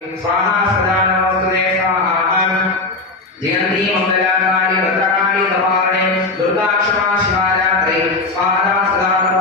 स्वाहा सदा नमोस्तुते स्वाहा जयंती मंगलाकाली भद्रकाली तपारणे दुर्गा क्षमा शिवारात्रि स्वाहा सदा